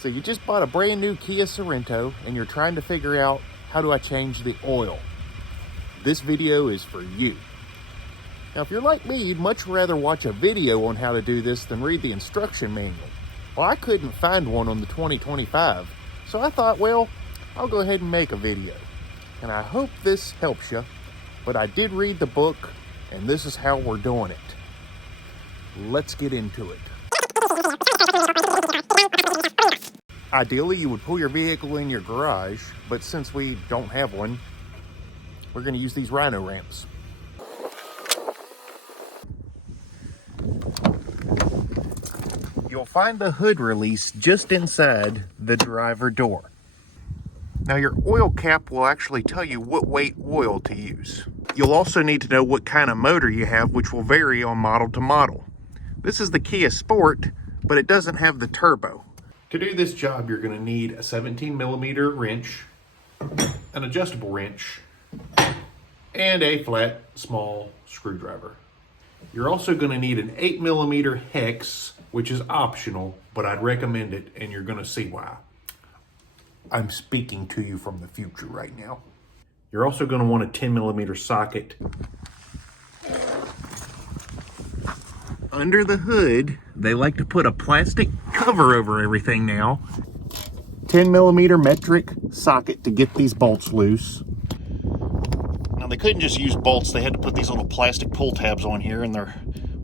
So you just bought a brand new Kia Sorento and you're trying to figure out, how do I change the oil? This video is for you. Now, if you're like me, you'd much rather watch a video on how to do this than read the instruction manual. Well, I couldn't find one on the 2025, so I thought, well, I'll go ahead and make a video. And I hope this helps you, but I did read the book, and this is how we're doing it. Let's get into it. Ideally, you would pull your vehicle in your garage, but since we don't have one, we're going to use these Rhino ramps. You'll find the hood release just inside the driver door. Now, your oil cap will actually tell you what weight oil to use. You'll also need to know what kind of motor you have, which will vary on model to model. This is the Kia Sport, but it doesn't have the turbo. To do this job, you're going to need a 17mm wrench, an adjustable wrench, and a flat, small screwdriver. You're also going to need an 8mm hex, which is optional, but I'd recommend it, and you're going to see why. I'm speaking to you from the future right now. You're also going to want a 10mm socket. Under the hood, they like to put a plastic cover over everything now. 10mm metric socket to get these bolts loose. Now, they couldn't just use bolts. They had to put these little plastic pull tabs on here, and they're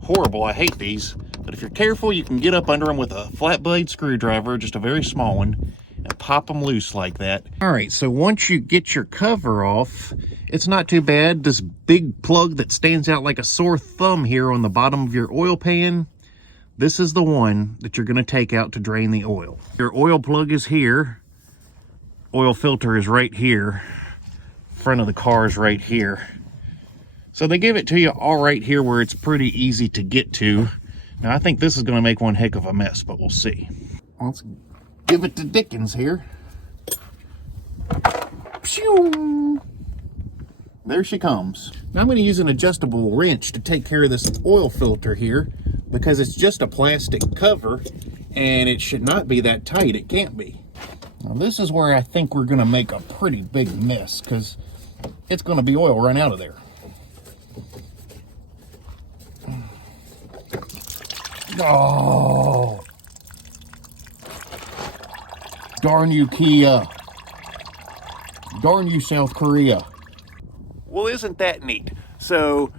horrible. I hate these. But if you're careful, you can get up under them with a flat blade screwdriver, just a very small one, and pop them loose like that. All right, so once you get your cover off, it's not too bad. This big plug that stands out like a sore thumb here on the bottom of your oil pan, this is the one that you're going to take out to drain the oil. Your oil plug is here. Oil filter is right here. Front of the car is right here. So they give it to you all right here where it's pretty easy to get to. Now, I think this is going to make one heck of a mess, but we'll see. Let's give it to Dickens here. Phew! There she comes. Now I'm going to use an adjustable wrench to take care of this oil filter here because it's just a plastic cover and it should not be that tight. It can't be. Now this is where I think we're going to make a pretty big mess because it's going to be oil run out of there. Oh! Darn you, Kia. Darn you, South Korea. Well, isn't that neat? So,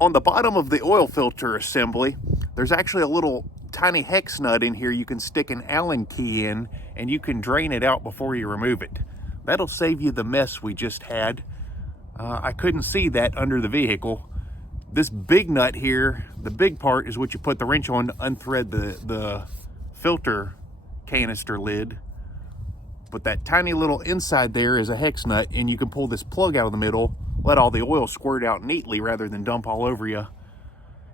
on the bottom of the oil filter assembly, there's actually a little tiny hex nut in here you can stick an Allen key in, and you can drain it out before you remove it. That'll save you the mess we just had. I couldn't see that under the vehicle. This big nut here, the big part, is what you put the wrench on to unthread the filter canister lid. But that tiny little inside there is a hex nut, and you can pull this plug out of the middle, let all the oil squirt out neatly rather than dump all over you.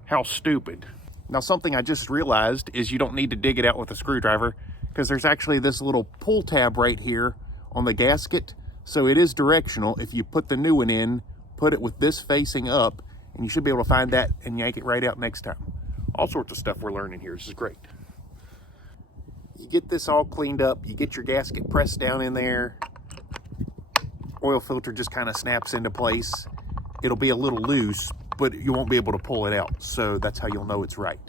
How stupid. Now, something I just realized is you don't need to dig it out with a screwdriver because there's actually this little pull tab right here on the gasket. So it is directional. If you put the new one in, put it with this facing up, and you should be able to find that and yank it right out next time. All sorts of stuff we're learning here. This is great. You get this all cleaned up. You get your gasket pressed down in there. Oil filter just kind of snaps into place. It'll be a little loose, but you won't be able to pull it out. So that's how you'll know it's right.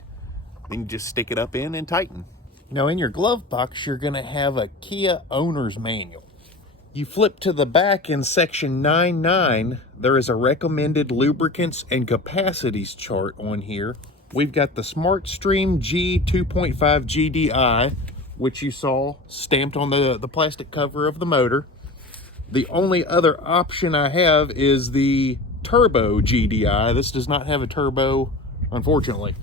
Then you just stick it up in and tighten. Now, in your glove box, you're going to have a Kia owner's manual. You flip to the back in section 9.9, there is a recommended lubricants and capacities chart on here. We've got the SmartStream G 2.5 GDI, which you saw stamped on the plastic cover of the motor. The only other option I have is the Turbo GDI. This does not have a turbo, unfortunately.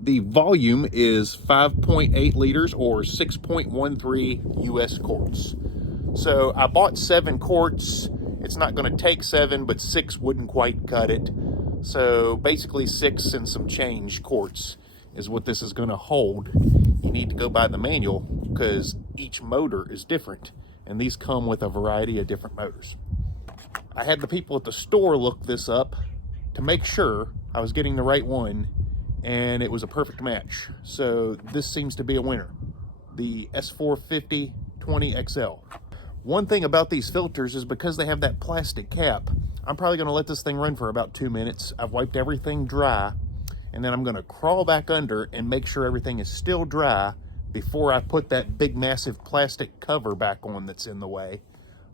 The volume is 5.8 liters or 6.13 US quarts. So I bought 7 quarts. It's not going to take 7, but 6 wouldn't quite cut it. So basically 6 and some change quarts is what this is going to hold. You need to go by the manual because each motor is different. And these come with a variety of different motors. I had the people at the store look this up to make sure I was getting the right one, and it was a perfect match. So this seems to be a winner. the S450 20XL. One thing about these filters is because they have that plastic cap, I'm probably going to let this thing run for about 2 minutes. I've wiped everything dry, and then I'm going to crawl back under and make sure everything is still dry before I put that big massive plastic cover back on that's in the way.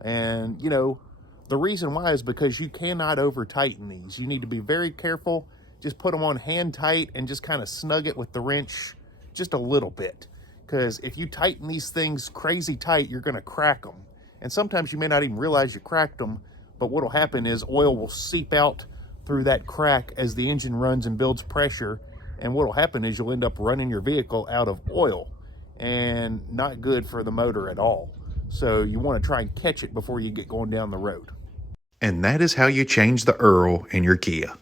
And you know, the reason why is because you cannot over tighten these. You need to be very careful. Just put them on hand tight and just kind of snug it with the wrench just a little bit, because if you tighten these things crazy tight, you're going to crack them. And sometimes you may not even realize you cracked them, but what will happen is oil will seep out through that crack as the engine runs and builds pressure, and what will happen is you'll end up running your vehicle out of oil, and not good for the motor at all. So you want to try and catch it before you get going down the road. And that is how you change the Earl in your Kia.